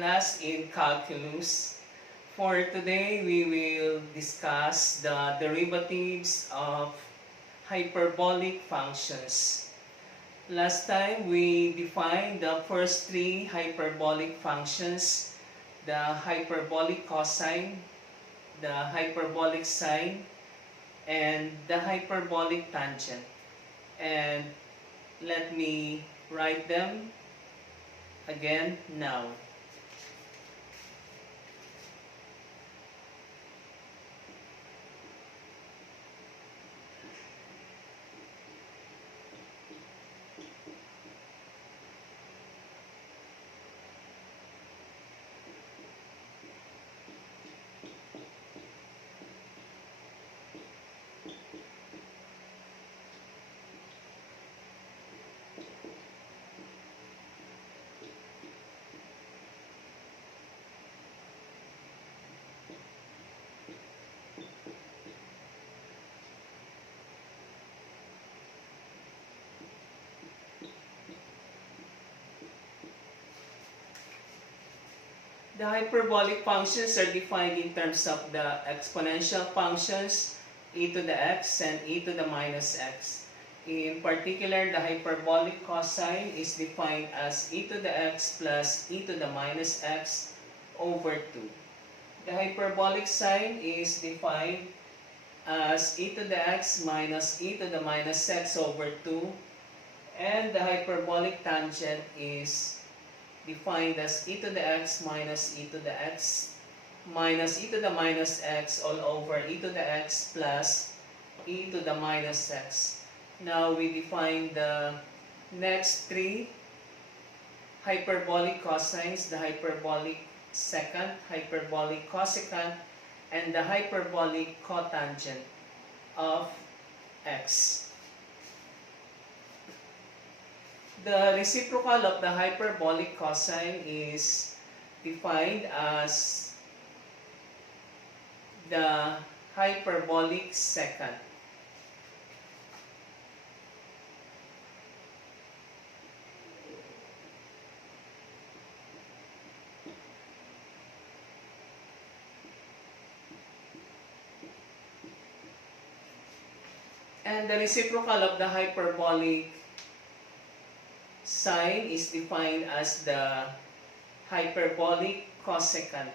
class in calculus. For today, we will discuss the derivatives of hyperbolic functions. Last time, we defined the first three hyperbolic functions: the hyperbolic cosine, the hyperbolic sine, and the hyperbolic tangent. And let me write them again now. The hyperbolic functions are defined in terms of the exponential functions e to the x and e to the minus x. In particular, the hyperbolic cosine is defined as e to the x plus e to the minus x over 2. The hyperbolic sine is defined as e to the x minus e to the minus x over 2. And the hyperbolic tangent is defined as e to the x minus e to the x minus e to the minus x all over e to the x plus e to the minus x. Now we define the next three hyperbolic cosines: the hyperbolic secant, hyperbolic cosecant, and the hyperbolic cotangent of x. The reciprocal of the hyperbolic cosine is defined as the hyperbolic secant. And the reciprocal of the hyperbolic sine is defined as the hyperbolic cosecant.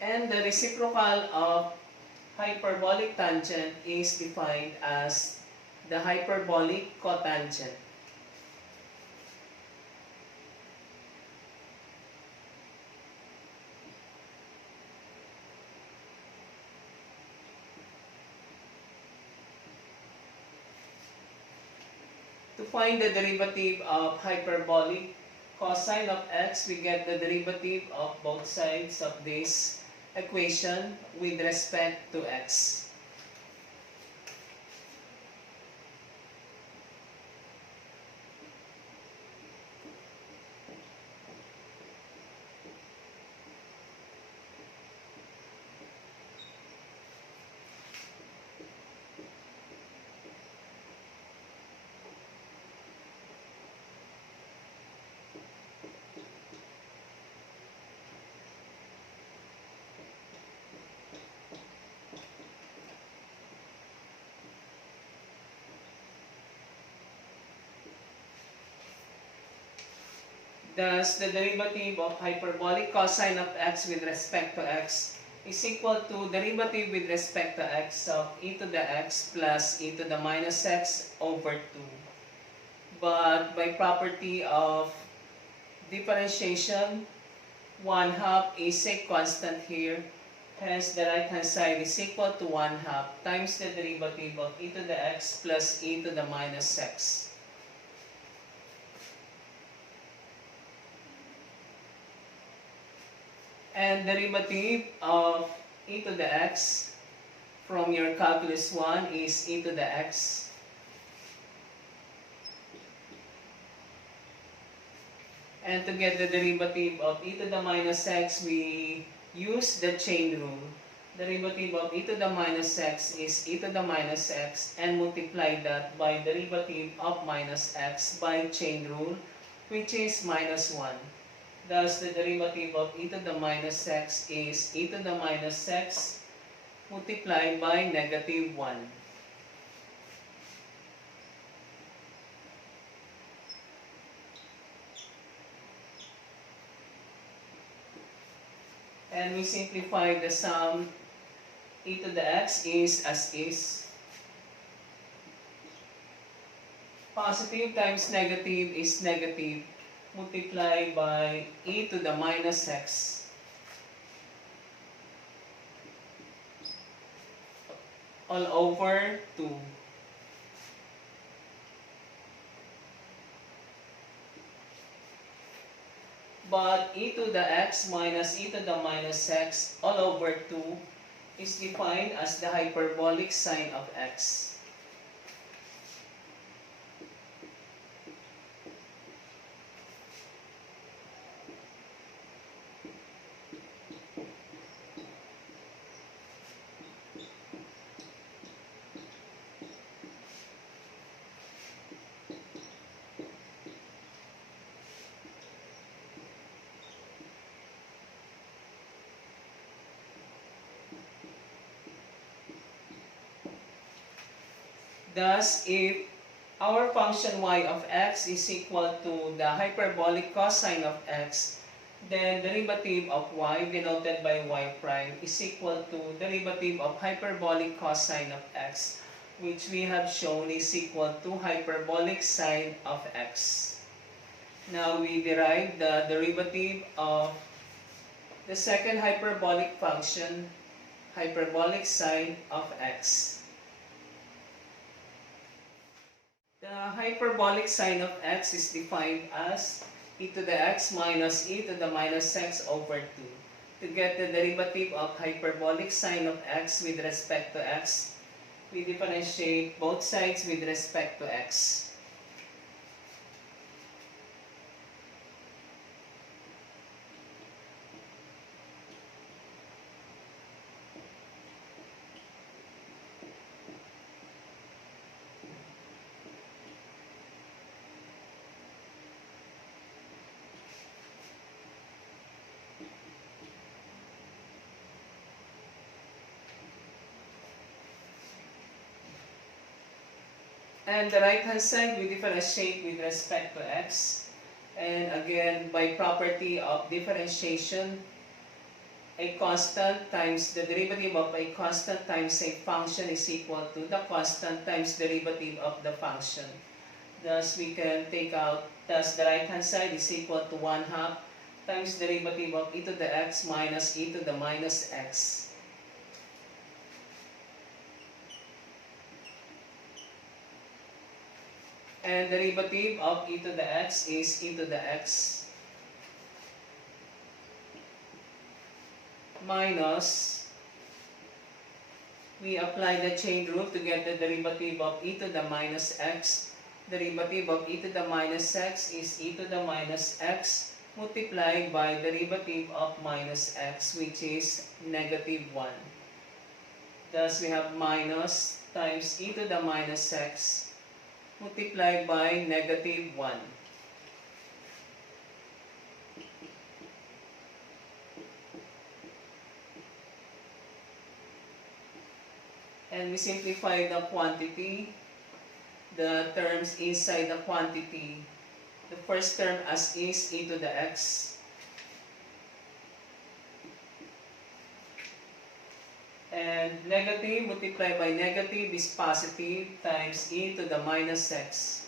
And the reciprocal of hyperbolic tangent is defined as the hyperbolic cotangent. To find the derivative of hyperbolic cosine of x, we get the derivative of both sides of this equation with respect to x. Thus, the derivative of hyperbolic cosine of x with respect to x is equal to derivative with respect to x of e to the x plus e to the minus x over 2. But by property of differentiation, 1/2 is a constant here. Hence, the right-hand side is equal to 1/2 times the derivative of e to the x plus e to the minus x. And derivative of e to the x from your calculus 1 is e to the x And to get the derivative of e to the minus x, we use the chain rule. derivative of e to the minus x is e to the minus x, and multiply that by derivative of minus x by chain rule, which is minus 1. Thus, the derivative of e to the minus x is e to the minus x multiplied by negative 1. And we simplify the sum. E to the x is as is. Positive times negative is negative, multiplied by e to the minus x. All over 2. But e to the x minus e to the minus x all over 2 is defined as the hyperbolic sine of x. Thus, if our function y of x is equal to the hyperbolic cosine of x, then derivative of y, denoted by y prime, is equal to derivative of hyperbolic cosine of x, which we have shown is equal to hyperbolic sine of x. Now we derive the derivative of the second hyperbolic function, hyperbolic sine of x. The hyperbolic sine of x is defined as e to the x minus e to the minus x over 2. To get the derivative of hyperbolic sine of x with respect to x, we differentiate both sides with respect to x. And the right hand side we differentiate with respect to x. And again, by property of differentiation, a constant times the derivative of a constant times a function is equal to the constant times derivative of the function. Thus, we can take out, thus the right hand side is equal to 1/2 times derivative of e to the x minus e to the minus x. And derivative of e to the x is e to the x minus, we apply the chain rule to get the derivative of e to the minus x. Derivative of e to the minus x is e to the minus x multiplied by derivative of minus x, which is negative 1. Thus, we have minus times e to the minus x multiplied by negative 1. And we simplify the quantity, the terms inside the quantity. The first term as is e to the x. And negative multiplied by negative is positive times e to the minus x.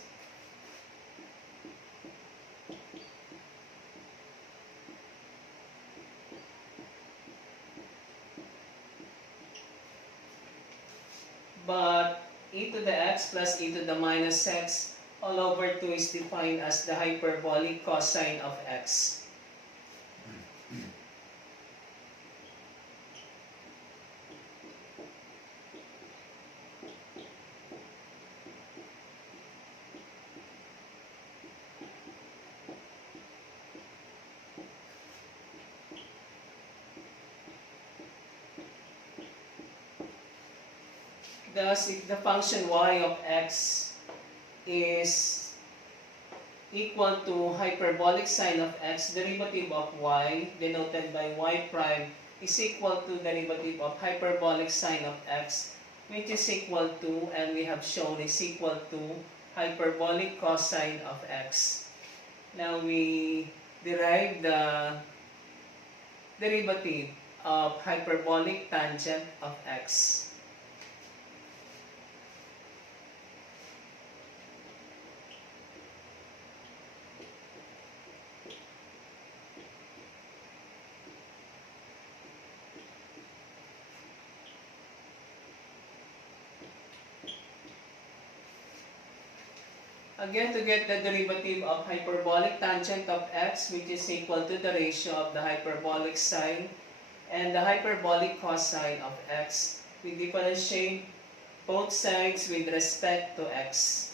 But e to the x plus e to the minus x all over 2 is defined as the hyperbolic cosine of x. Thus, if the function y of x is equal to hyperbolic sine of x, derivative of y, denoted by y prime, is equal to derivative of hyperbolic sine of x, which is equal to, and we have shown is equal to, hyperbolic cosine of x. Now we derive the derivative of hyperbolic tangent of x. Again, to get the derivative of hyperbolic tangent of x, which is equal to the ratio of the hyperbolic sine and the hyperbolic cosine of x, we differentiate both sides with respect to x.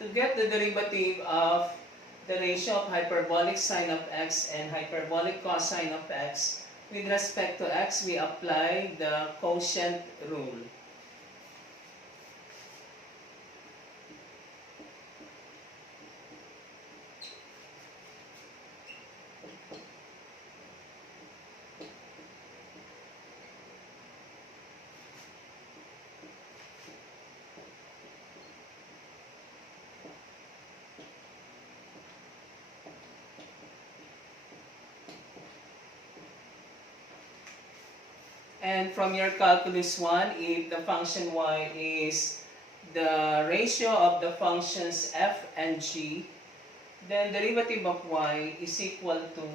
To get the derivative of the ratio of hyperbolic sine of x and hyperbolic cosine of x, with respect to x, we apply the quotient rule. And from your calculus 1, if the function y is the ratio of the functions f and g, then derivative of y is equal to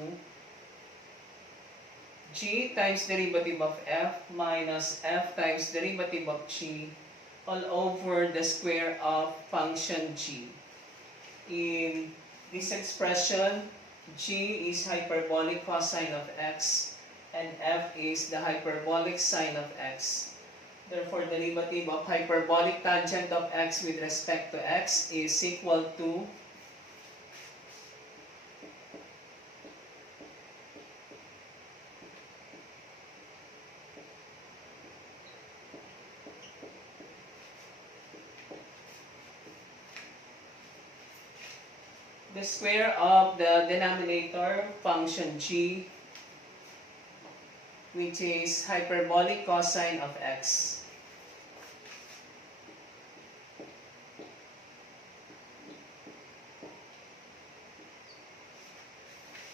g times derivative of f minus f times derivative of g all over the square of function g. In this expression, g is hyperbolic cosine of x, and f is the hyperbolic sine of x. Therefore, derivative of hyperbolic tangent of x with respect to x is equal to the square of the denominator function g, which is hyperbolic cosine of x.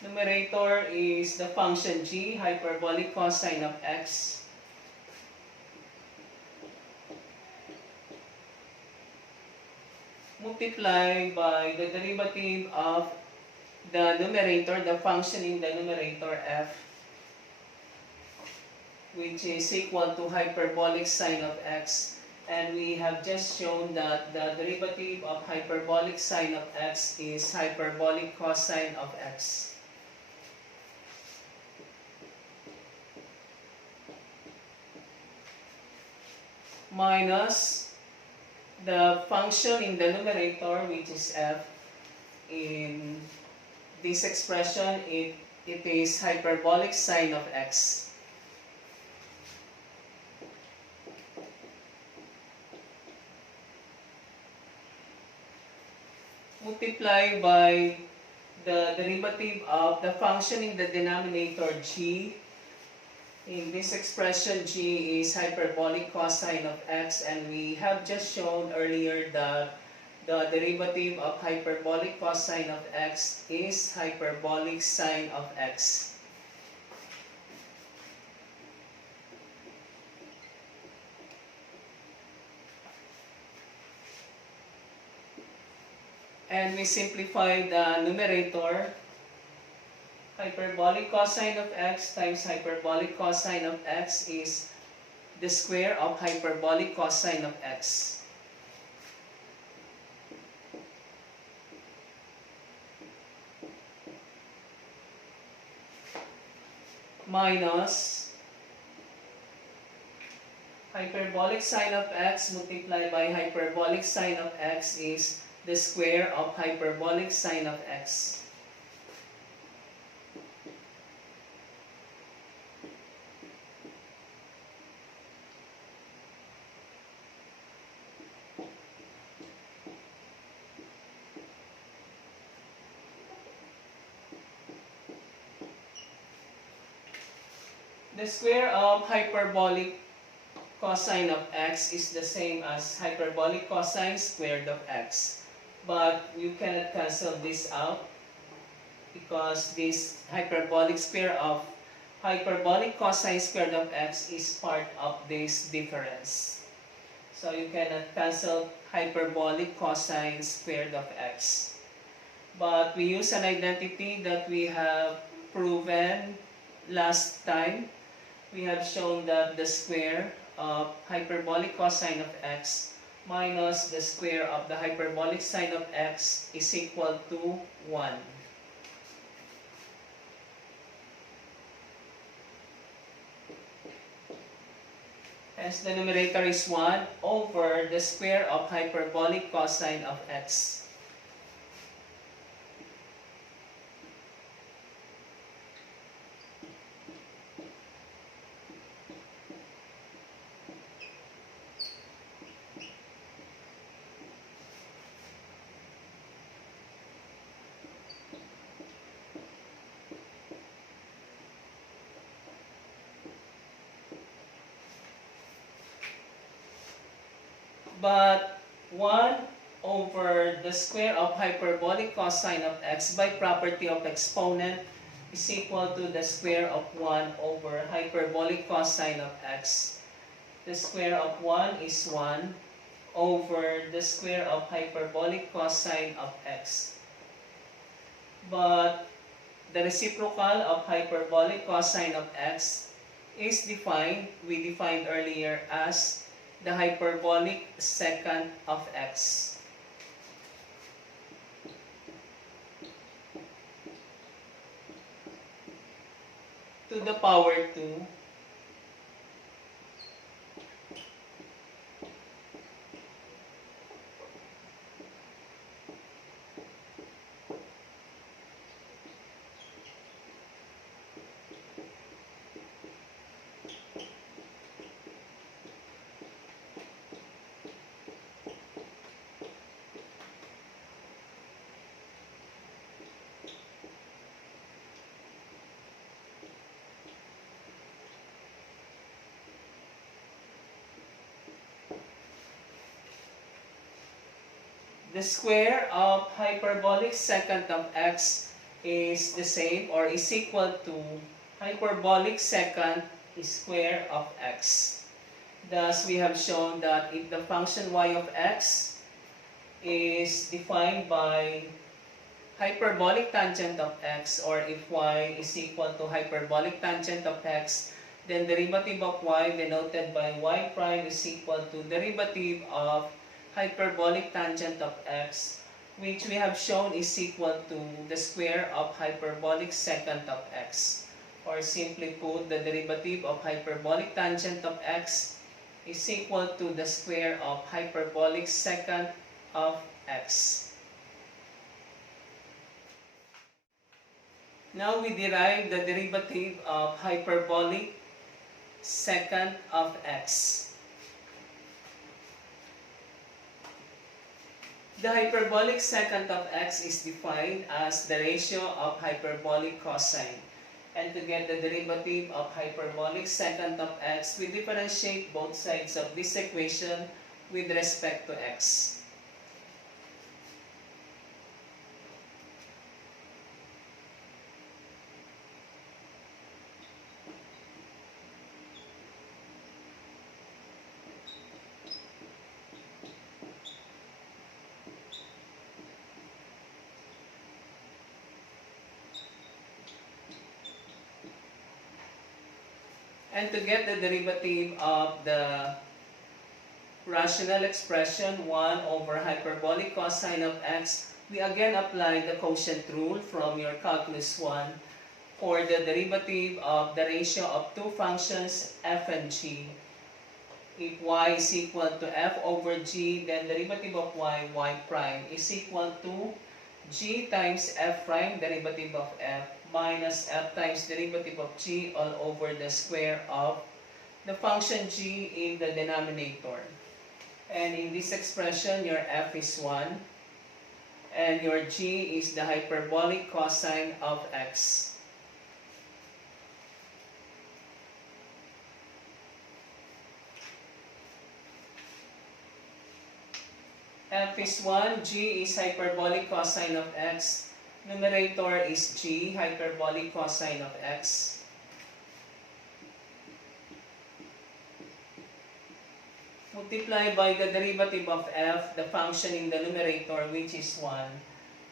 Numerator is the function g, hyperbolic cosine of x. Multiply by the derivative of the numerator, the function in the numerator f, which is equal to hyperbolic sine of x. And we have just shown that the derivative of hyperbolic sine of x is hyperbolic cosine of x. Minus the function in the numerator, which is f. In this expression, it is hyperbolic sine of x. Multiply by the derivative of the function in the denominator g. In this expression, g is hyperbolic cosine of x, and we have just shown earlier that the derivative of hyperbolic cosine of x is hyperbolic sine of x. And we simplify the numerator. Hyperbolic cosine of x times hyperbolic cosine of x is the square of hyperbolic cosine of x. Minus hyperbolic sine of x multiplied by hyperbolic sine of x is the square of hyperbolic sine of x. The square of hyperbolic cosine of x is the same as hyperbolic cosine squared of x. But you cannot cancel this out because this hyperbolic square of hyperbolic cosine squared of x is part of this difference. So you cannot cancel hyperbolic cosine squared of x. But we use an identity that we have proven last time. We have shown that the square of hyperbolic cosine of x minus the square of the hyperbolic sine of x is equal to 1. Hence the numerator is 1 over the square of hyperbolic cosine of x. But 1 over the square of hyperbolic cosine of x by property of exponent is equal to the square of 1 over hyperbolic cosine of x. The square of 1 is 1 over the square of hyperbolic cosine of x. But the reciprocal of hyperbolic cosine of x is defined, we defined earlier, as the hyperbolic secant of x. To the power 2 the square of hyperbolic secant of x is the same or is equal to hyperbolic secant square of x. Thus, we have shown that if the function y of x is defined by hyperbolic tangent of x, or if y is equal to hyperbolic tangent of x, then derivative of y denoted by y prime is equal to derivative of hyperbolic tangent of x, which we have shown is equal to the square of hyperbolic secant of x. Or simply put, the derivative of hyperbolic tangent of x is equal to the square of hyperbolic secant of x. Now we derive the derivative of hyperbolic secant of x. The hyperbolic secant of x is defined as the ratio of hyperbolic cosine. And to get the derivative of hyperbolic secant of x, we differentiate both sides of this equation with respect to x. And to get the derivative of the rational expression 1 over hyperbolic cosine of x, we again apply the quotient rule from your calculus 1 for the derivative of the ratio of two functions f and g. If y is equal to f over g, then derivative of y, y prime, is equal to g times f prime, derivative of f, minus f times derivative of g all over the square of the function g in the denominator. And in this expression, your f is 1, and your g is the hyperbolic cosine of x. F is 1, g is hyperbolic cosine of x. Numerator is g, hyperbolic cosine of x. Multiply by the derivative of f, the function in the numerator, which is 1.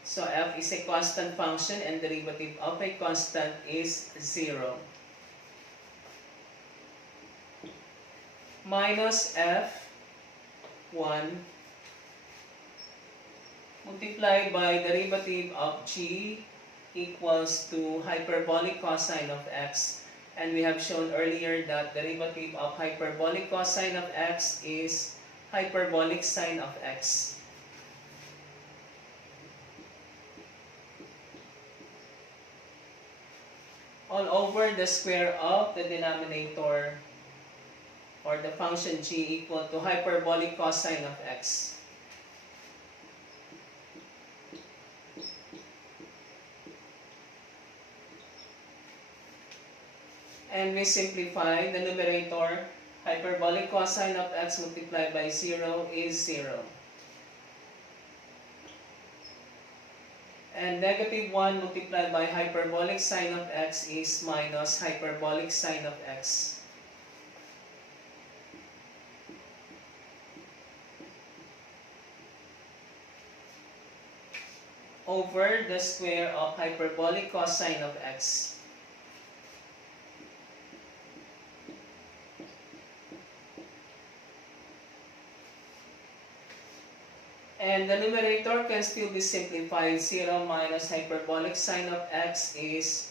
So f is a constant function and derivative of a constant is 0. Minus f, 1. Multiply by derivative of g equals to hyperbolic cosine of x. And we have shown earlier that derivative of hyperbolic cosine of x is hyperbolic sine of x. All over the square of the denominator, or the function g, equal to hyperbolic cosine of x. And we simplify the numerator. Hyperbolic cosine of x multiplied by 0 is 0. And negative 1 multiplied by hyperbolic sine of x is minus hyperbolic sine of x. Over the square of hyperbolic cosine of x. And the numerator can still be simplified. 0 minus hyperbolic sine of x is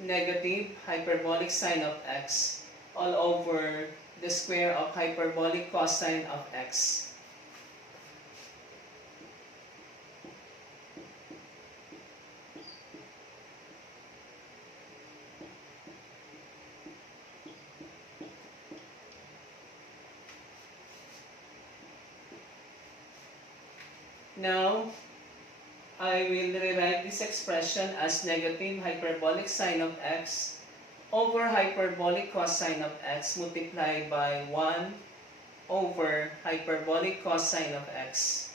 negative hyperbolic sine of x all over the square of hyperbolic cosine of x. Now, I will rewrite this expression as negative hyperbolic sine of x over hyperbolic cosine of x multiplied by 1 over hyperbolic cosine of x.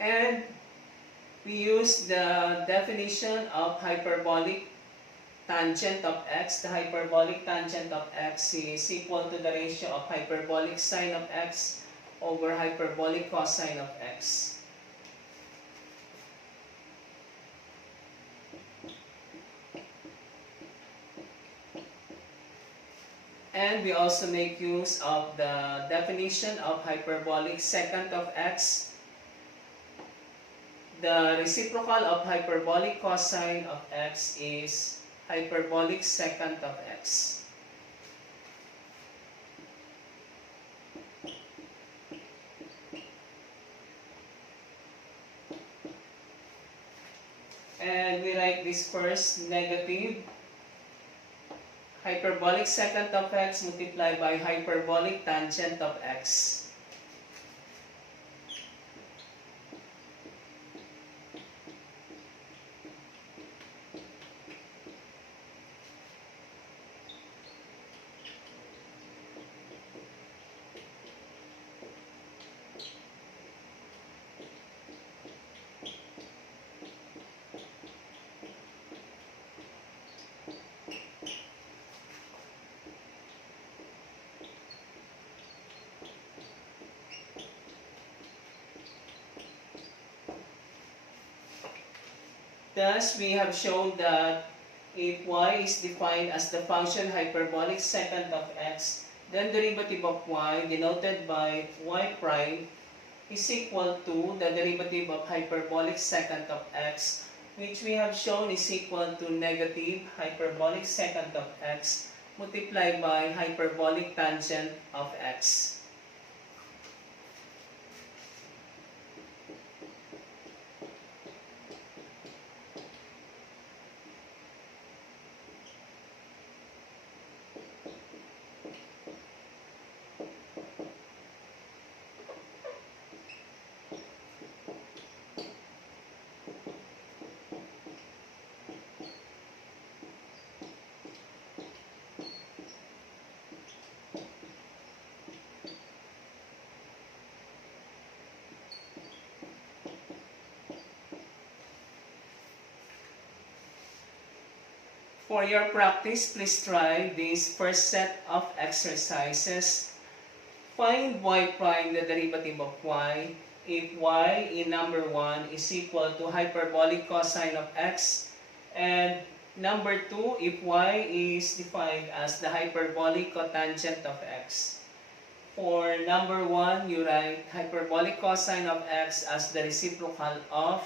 And we use the definition of hyperbolic tangent of x. The hyperbolic tangent of x is equal to the ratio of hyperbolic sine of x over hyperbolic cosine of x. And we also make use of the definition of hyperbolic secant of x. The reciprocal of hyperbolic cosine of x is hyperbolic secant of x. And we write this first, negative hyperbolic secant of x multiplied by hyperbolic tangent of x. Thus, we have shown that if y is defined as the function hyperbolic secant of x, then derivative of y, denoted by y prime, is equal to the derivative of hyperbolic secant of x, which we have shown is equal to negative hyperbolic secant of x multiplied by hyperbolic tangent of x. For your practice, please try this first set of exercises. Find y prime, the derivative of y, if y in number 1 is equal to hyperbolic cosine of x, and number 2, if y is defined as the hyperbolic cotangent of x. For number 1, you write hyperbolic cosine of x as the reciprocal of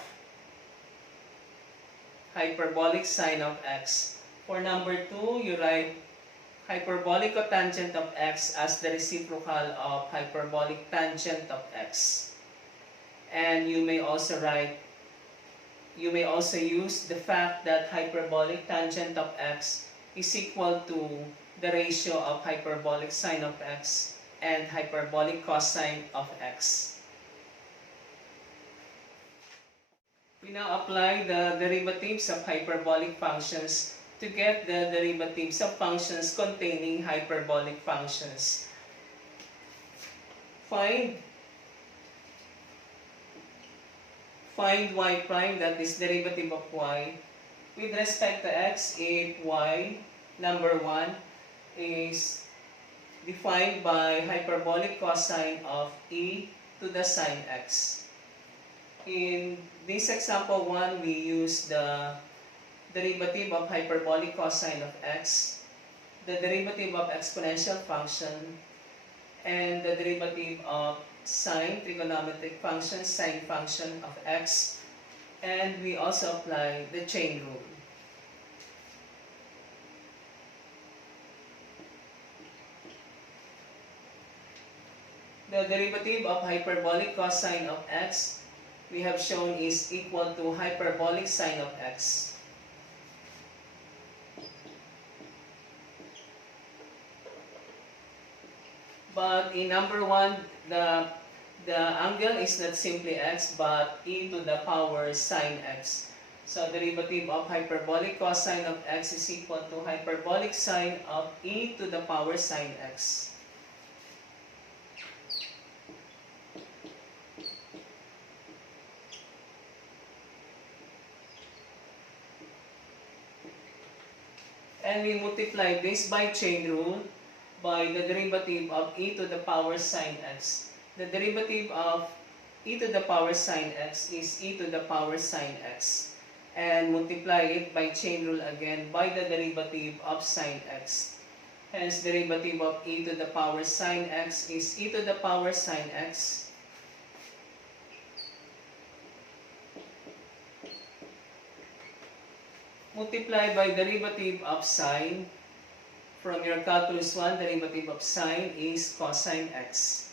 hyperbolic sine of x. For number 2, you write hyperbolic cotangent of x as the reciprocal of hyperbolic tangent of x. And you may also use the fact that hyperbolic tangent of x is equal to the ratio of hyperbolic sine of x and hyperbolic cosine of x. We now apply the derivatives of hyperbolic functions to get the derivatives of functions containing hyperbolic functions. Find y prime, that is derivative of y, with respect to x if y, number 1, is defined by hyperbolic cosine of e to the sine x. In this example 1, we use the derivative of hyperbolic cosine of x, the derivative of exponential function, and the derivative of sine trigonometric function, sine function of x, and we also apply the chain rule. The derivative of hyperbolic cosine of x we have shown is equal to hyperbolic sine of x. But in number 1, the angle is not simply x, but e to the power sine x. So derivative of hyperbolic cosine of x is equal to hyperbolic sine of e to the power sine x. And we multiply this by chain rule by the derivative of e to the power sine x. The derivative of e to the power sine x is e to the power sine x. And multiply it by chain rule again by the derivative of sine x. Hence, derivative of e to the power sine x is e to the power sine x. Multiply by derivative of sine. From your calculus 1, derivative of sine is cosine x.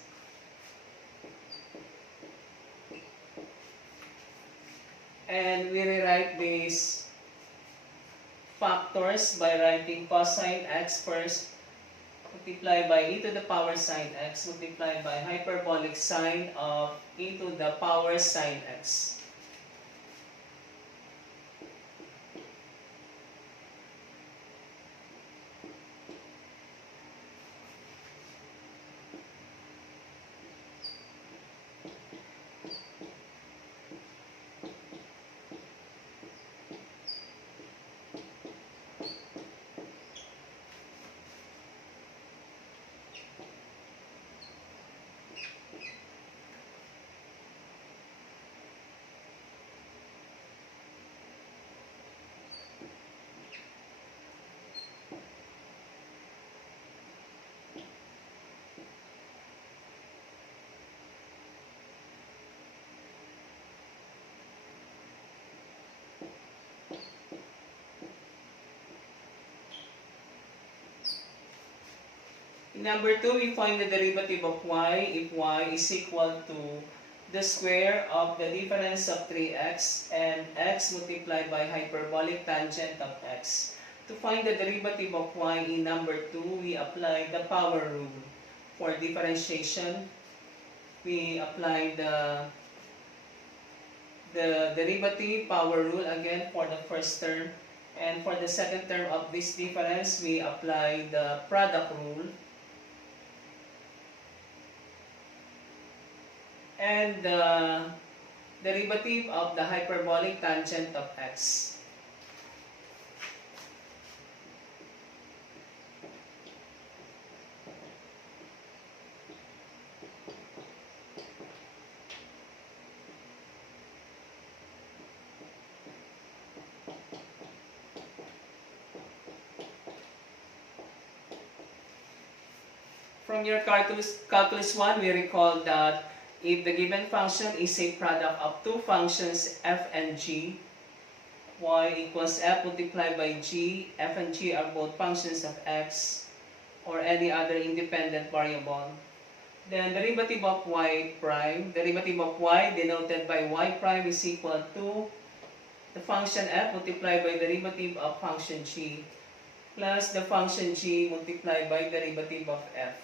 And we rewrite these factors by writing cosine x first, multiplied by e to the power sine x, multiplied by hyperbolic sine of e to the power sine x. In number 2, we find the derivative of y if y is equal to the square of the difference of 3x and x multiplied by hyperbolic tangent of x. To find the derivative of y in number 2, we apply the power rule. For differentiation, we apply the derivative power rule again for the first term. And for the second term of this difference, we apply the product rule. And the derivative of the hyperbolic tangent of x. From your calculus 1, we recall that if the given function is a product of two functions f and g, y equals f multiplied by g, f and g are both functions of x or any other independent variable, then derivative of y prime, derivative of y denoted by y prime is equal to the function f multiplied by derivative of function g plus the function g multiplied by derivative of f.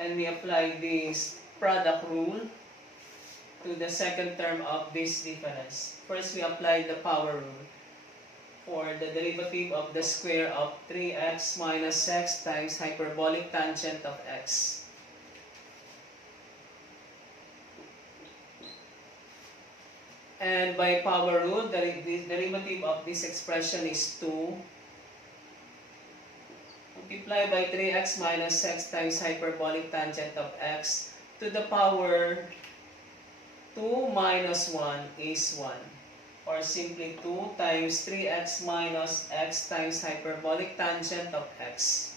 And we apply this product rule to the second term of this difference. First, we apply the power rule for the derivative of the square of 3x minus x times hyperbolic tangent of x. And by power rule, the derivative of this expression is 2 multiplied by 3x minus x times hyperbolic tangent of x to the power 2 minus 1 is 1. Or simply 2 times 3x minus x times hyperbolic tangent of x.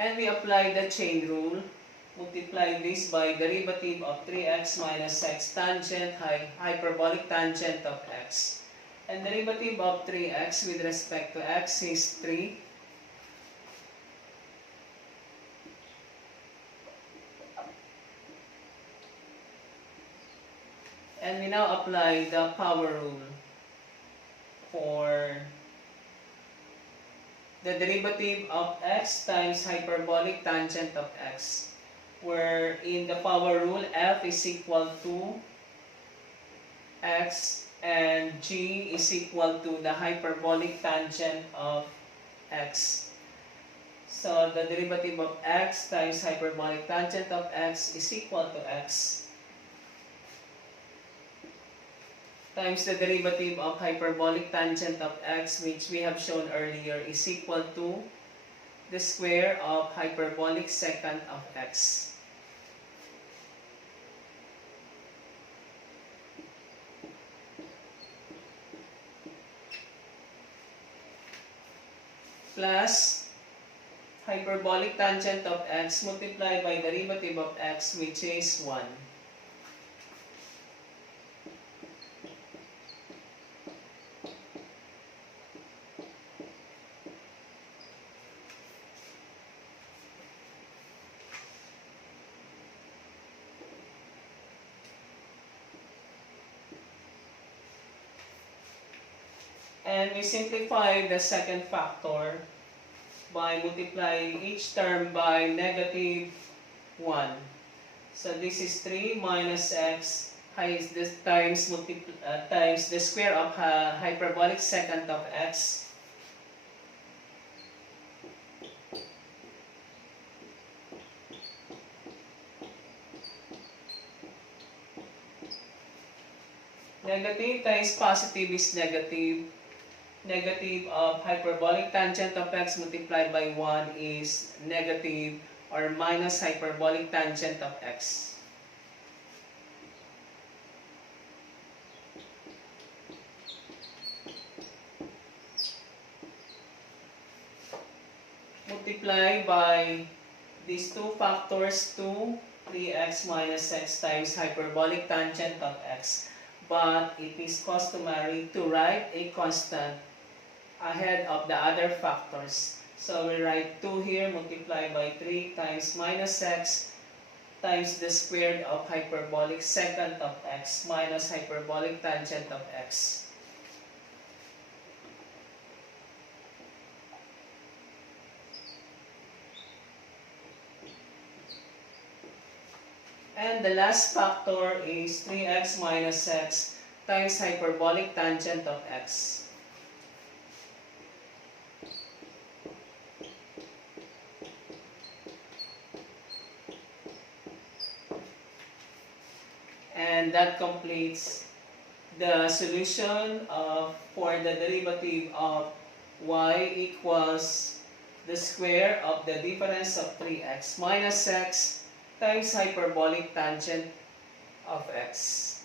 And we apply the chain rule. Multiply this by derivative of 3x minus x tangent hyperbolic tangent of x. And derivative of 3x with respect to x is 3. And we now apply the power rule for the derivative of x times hyperbolic tangent of x, where in the power rule f is equal to x and g is equal to the hyperbolic tangent of x. So the derivative of x times hyperbolic tangent of x is equal to x times the derivative of hyperbolic tangent of x, which we have shown earlier, is equal to the square of hyperbolic secant of x. Plus hyperbolic tangent of x multiplied by derivative of x, which is 1. And we simplify the second factor by multiplying each term by negative 1. So this is 3 minus x times the square of hyperbolic secant of x. Negative times positive is negative. Negative of hyperbolic tangent of x multiplied by 1 is negative or minus hyperbolic tangent of x. Multiply by these two factors to 3x minus x times hyperbolic tangent of x. But it is customary to write a constant ahead of the other factors. So we write 2 here multiplied by 3 times minus x times the squared of hyperbolic secant of x minus hyperbolic tangent of x. And the last factor is 3x minus x times hyperbolic tangent of x. And that completes the solution for the derivative of y equals the square of the difference of 3x minus x times hyperbolic tangent of x.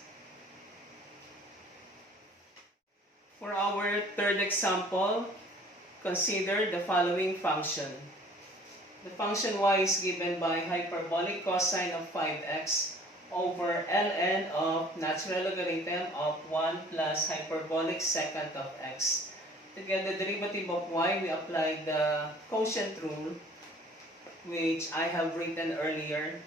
For our third example, consider the following function. The function y is given by hyperbolic cosine of 5x over ln of natural logarithm of 1 plus hyperbolic secant of x. To get the derivative of y, we apply the quotient rule, which I have written earlier.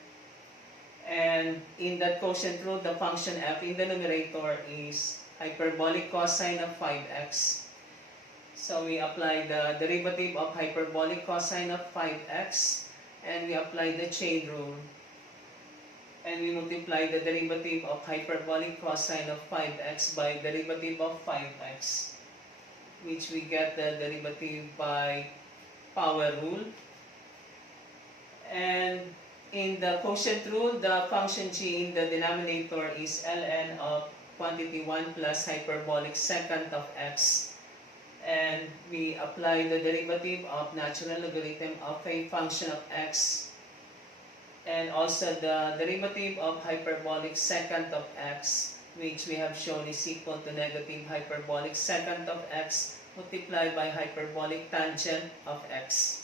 And in that quotient rule, the function f in the numerator is hyperbolic cosine of 5x. So we apply the derivative of hyperbolic cosine of 5x, and we apply the chain rule. And we multiply the derivative of hyperbolic cosine of 5x by derivative of 5x, which we get the derivative by power rule. And in the quotient rule, the function g in the denominator is ln of quantity 1 plus hyperbolic secant of x. And we apply the derivative of natural logarithm of a function of x, and also the derivative of hyperbolic secant of x, which we have shown is equal to negative hyperbolic secant of x multiplied by hyperbolic tangent of x.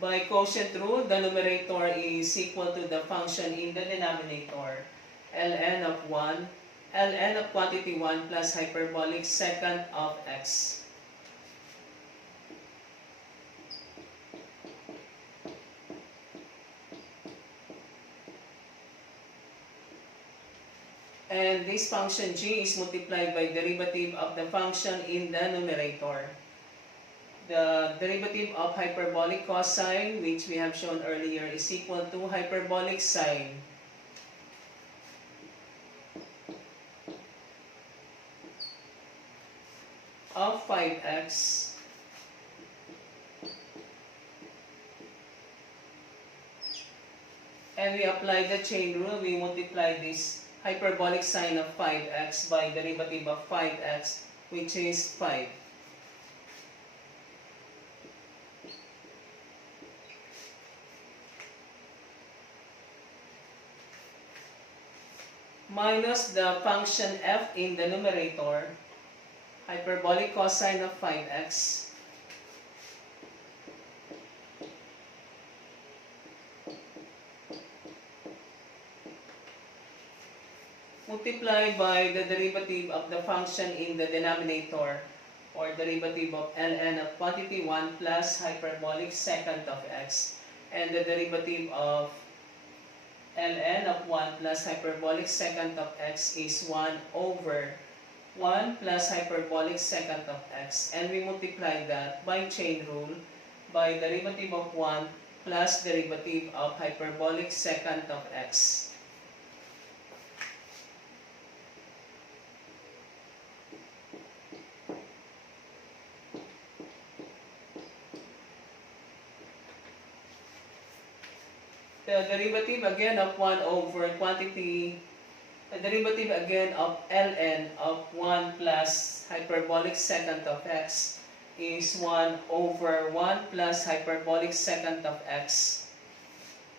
By quotient rule, the numerator is equal to the function in the denominator, ln of quantity 1 plus hyperbolic secant of x. And this function g is multiplied by derivative of the function in the numerator. The derivative of hyperbolic cosine, which we have shown earlier, is equal to hyperbolic sine. Of 5x and we apply the chain rule. We multiply this hyperbolic sine of 5x by derivative of 5x, which is 5. Minus the function f in the numerator, hyperbolic cosine of 5x, multiplied by the derivative of the function in the denominator, or derivative of ln of quantity 1 plus hyperbolic secant of x, and the derivative of ln of 1 plus hyperbolic secant of x is 1 over 1 plus hyperbolic secant of x. And we multiply that by chain rule by derivative of 1 plus derivative of hyperbolic secant of x. The derivative again of 1 over quantity, the derivative again of ln of 1 plus hyperbolic secant of x is 1 over 1 plus hyperbolic secant of x.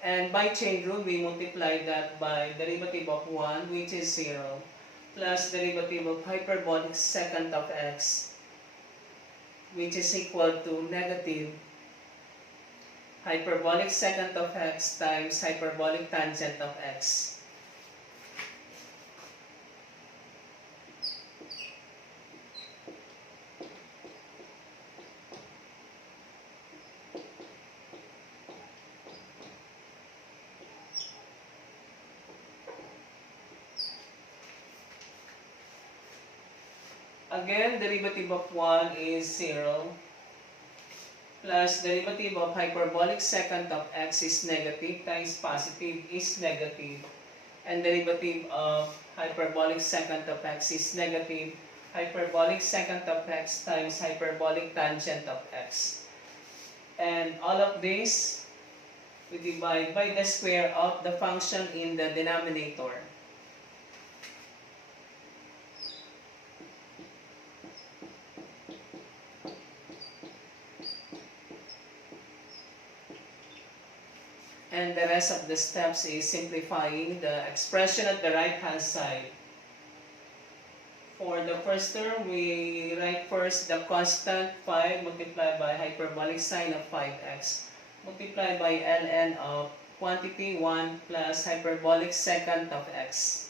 And by chain rule, we multiply that by derivative of 1, which is 0, plus derivative of hyperbolic secant of x, which is equal to negative hyperbolic secant of x times hyperbolic tangent of x. Again, derivative of 1 is 0, plus derivative of hyperbolic secant of x is negative times positive is negative, and derivative of hyperbolic secant of x is negative hyperbolic secant of x times hyperbolic tangent of x. And all of this we divide by the square of the function in the denominator. And the rest of the steps is simplifying the expression at the right hand side. For the first term, we write first the constant 5 multiplied by hyperbolic sine of 5x multiplied by ln of quantity 1 plus hyperbolic secant of x.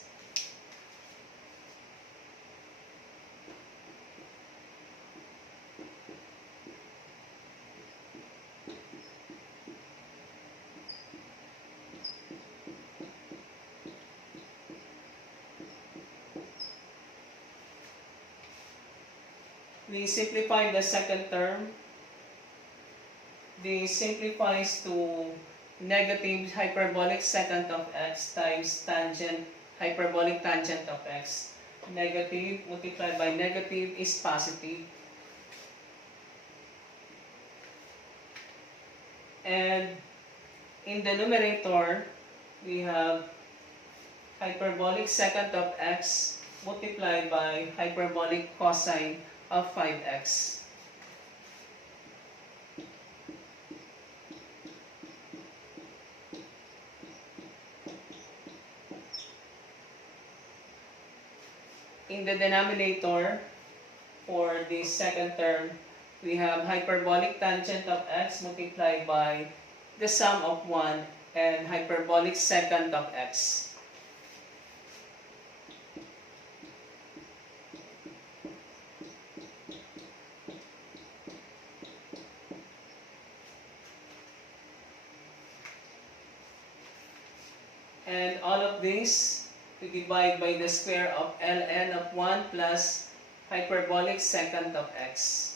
We simplify the second term. This simplifies to negative hyperbolic secant of x times tangent hyperbolic tangent of x. Negative multiplied by negative is positive. And in the numerator, we have hyperbolic secant of x multiplied by hyperbolic cosine of 5x. In the denominator, for this second term, we have hyperbolic tangent of x multiplied by the sum of 1 and hyperbolic secant of x. And all of this we divide by the square of ln of 1 plus hyperbolic secant of x.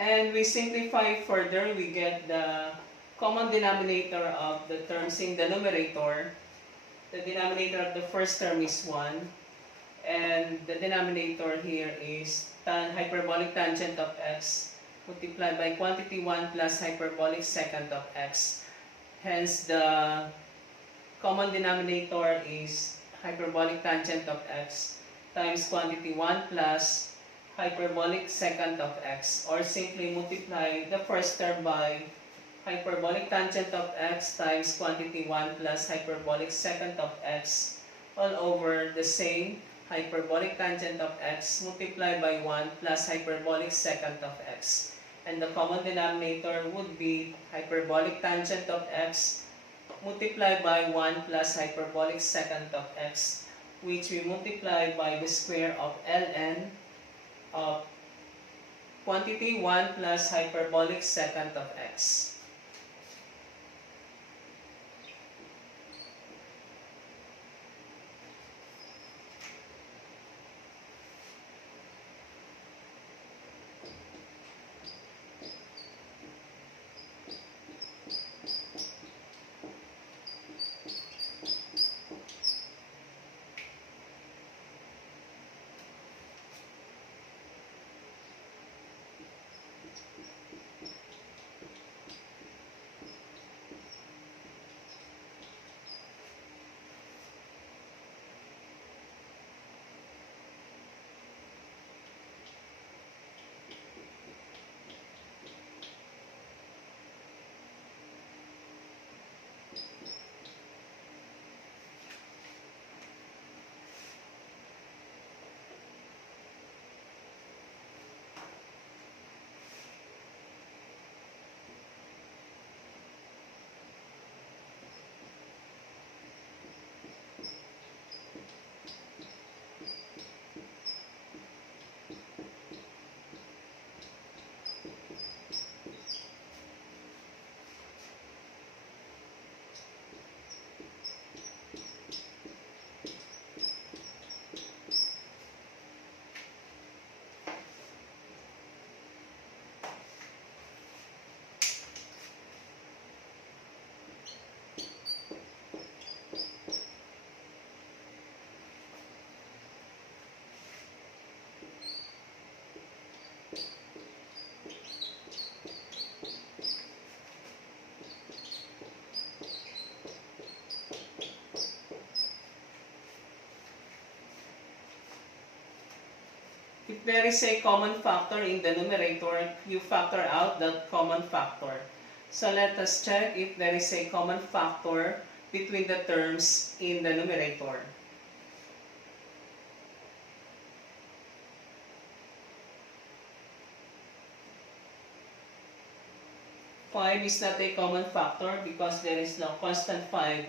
And we simplify further, we get the common denominator of the terms in the numerator. The denominator of the first term is 1, and the denominator here is hyperbolic tangent of x multiplied by quantity 1 plus hyperbolic secant of x. Hence, the common denominator is hyperbolic tangent of x times quantity 1 plus hyperbolic secant of x, or simply multiply the first term by hyperbolic tangent of x times quantity 1 plus hyperbolic secant of x all over the same hyperbolic tangent of x multiplied by 1 plus hyperbolic secant of x. And the common denominator would be hyperbolic tangent of x multiplied by 1 plus hyperbolic secant of x, which we multiply by the square of ln of quantity 1 plus hyperbolic secant of x. If there is a common factor in the numerator, you factor out that common factor. So let us check if there is a common factor between the terms in the numerator. Five is not a common factor because there is no constant 5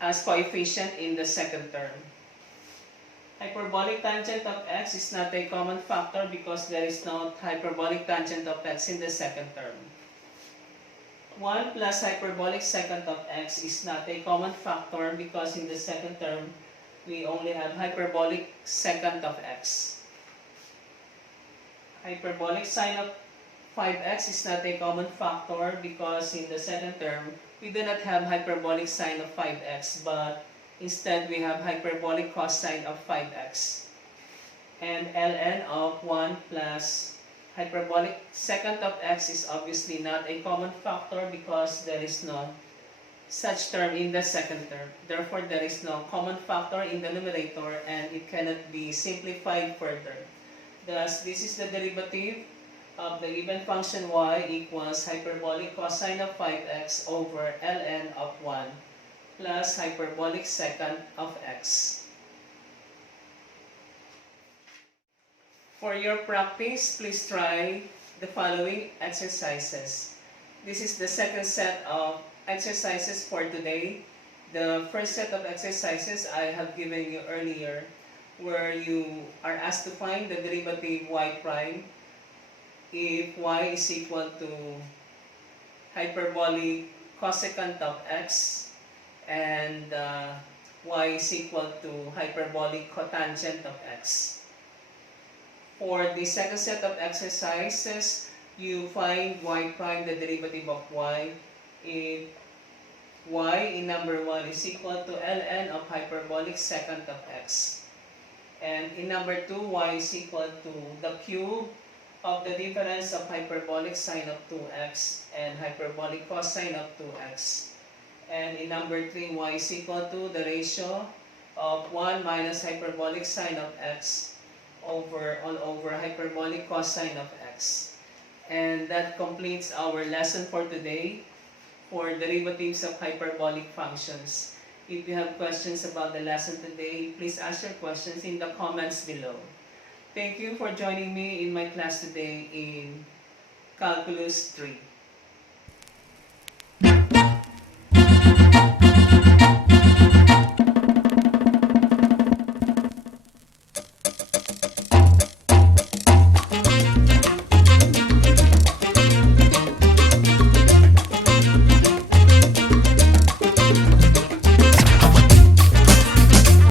as coefficient in the second term. Hyperbolic tangent of x is not a common factor because there is no hyperbolic tangent of x in the second term. 1 plus hyperbolic secant of x is not a common factor because in the second term, we only have hyperbolic secant of x. Hyperbolic sine of 5x is not a common factor because in the second term, we do not have hyperbolic sine of 5x, but instead we have hyperbolic cosine of 5x. And ln of 1 plus hyperbolic secant of x is obviously not a common factor because there is no such term in the second term. Therefore, there is no common factor in the numerator and it cannot be simplified further. Thus, this is the derivative of the given function y equals hyperbolic cosine of 5x over ln of 1 plus hyperbolic secant of x. For your practice, please try the following exercises. This is the second set of exercises for today. The first set of exercises I have given you earlier, where you are asked to find the derivative y prime if y is equal to hyperbolic cosecant of x and y is equal to hyperbolic cotangent of x. For the second set of exercises, you find y prime, the derivative of y, if y in number 1 is equal to ln of hyperbolic secant of x. And in number 2, y is equal to the cube of the difference of hyperbolic sine of 2x and hyperbolic cosine of 2x. And in number 3, y is equal to the ratio of 1 minus hyperbolic sine of x over hyperbolic cosine of x. And that completes our lesson for today for derivatives of hyperbolic functions. If you have questions about the lesson today, please ask your questions in the comments below. Thank you for joining me in my class today in Calculus 3.